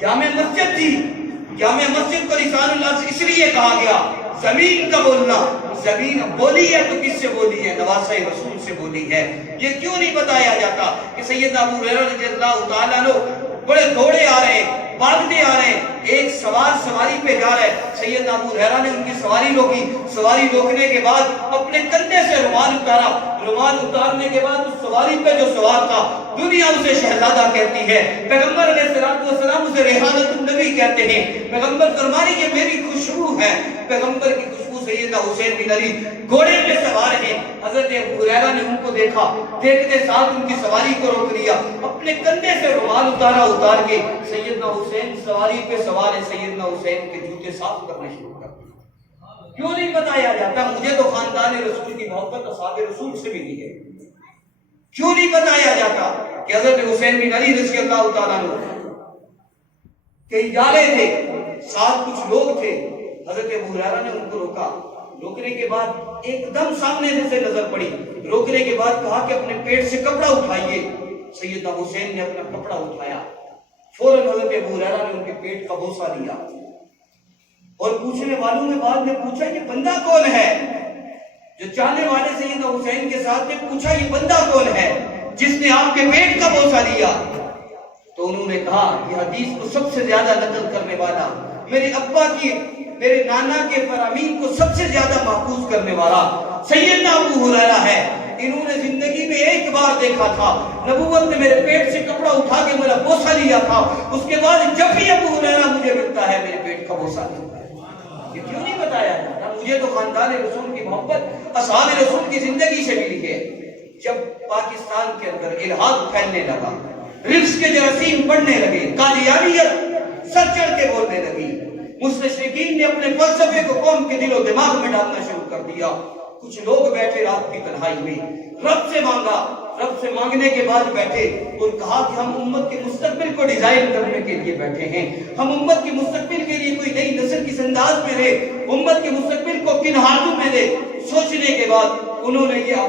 جامع مسجد تھی، جامع مسجد کو لسان اللہ سے اس لیے کہا گیا زمین کا بولنا، زمین بولی ہے تو کس سے بولی ہے؟ نواسہ رسول سے بولی ہے۔ یہ کیوں نہیں بتایا جاتا کہ سیدنا ابو ہریرہ رضی اللہ تعالیٰ عنہ بڑے دوڑے آ رہے ہیں، بھاگتے آ رہے ہیں، ایک سوار سواری پہ جا رہا ہے، سیدنا ابو ہریرہ نے ان کی سواری روکی، سواری روکنے کے بعد اپنے کندھے سے رومال اتارا، رومال اتارنے کے بعد اس سواری پہ جو سوار تھا دنیا اسے شہزادہ کہتی ہے، پیغمبر علیہ السلام اسے ریحانۃ النبی کہتے ہیں، پیغمبر فرمانے یہ میری خوشبو ہے، پیغمبر کی خوشبو سیدنا حسین بن علی گھوڑے پہ سوار ہیں۔ حضرت ابو ہریرہ نے ان کو دیکھا، دیکھتے ساتھ ان کی سواری کو روک لیا، اپنے کندھے سے رومال اتار کے سیدنا حسین سواری پہ سوار ہے، سیدنا حسین کے جوتے صاف کرنے شروع کر دیے۔ کیوں نہیں بتایا جاتا؟ مجھے تو خاندان رسول کی محبت اصحاب رسول سے ملی ہے، کیوں نہیں بتایا جاتا کہ حضرت حسین بن علی رضی اللہ تعالیٰ عنہ کئی جالے تھے، ساتھ کچھ لوگ تھے، حضرت ابو ہریرہ نے ان کو روکا، روکنے کے بعد ایک دم سامنے سے نظر پڑی، روکنے کے بعد کہا کہ اپنے پیٹ سے کپڑا اٹھائیے، سیدنا حسین نے اپنا کپڑا اٹھایا، فوراً حضرت ابو ہریرہ نے ان کے پیٹ کا بوسہ لیا، اور پوچھنے والوں میں بعد نے پوچھا یہ بندہ کون ہے؟ جو چاہنے والے سیدنا حسین کے ساتھ نے پوچھا یہ بندہ کون ہے جس نے آپ کے پیٹ کا بوسہ لیا؟ تو انہوں نے کہا یہ حدیث کو سب سے زیادہ نقل کرنے والا، میرے ابا کی، میرے نانا کے فرامین کو سب سے زیادہ محفوظ کرنے والا سیدنا ابو ہریرہ ہے۔ انہوں نے زندگی میں ایک بار دیکھا تھا، نبوت نے میرے پیٹ سے کپڑا اٹھا کے میرا بوسہ لیا تھا، اس کے بعد جب بھی ابو ہریرہ مجھے ملتا ہے میرے پیٹ کا بوسہ لیتا ہے۔ یہ کیوں نہیں بتایا جاتا؟ مجھے تو خاندان رسول کی محبت اصحاب رسول کی زندگی سے ملی ہے۔ جب پاکستان کے اندر الحاد پھیلنے لگا، رفس کے جراثیم بڑھنے لگے، قادیانیت سر چڑھ کے بولنے لگی، مستشرقین نے اپنے فلسفے کو قوم کے دل و دماغ میں ڈالنا شروع کر دیا، کچھ لوگ بیٹھے رات کی تنہائی میں رب سے مانگا، رب سے مانگنے کے بعد بیٹھے اور کہا کہ ہم امت کے مستقبل کو ڈیزائن کرنے کے لیے بیٹھے ہیں، ہم امت کے مستقبل کے لیے کوئی نئی نسل کس انداز میں رہے، امت کے مستقبل کو کن ہاتھوں میں دے۔ سوچنے کے بعد انہوں نے یہ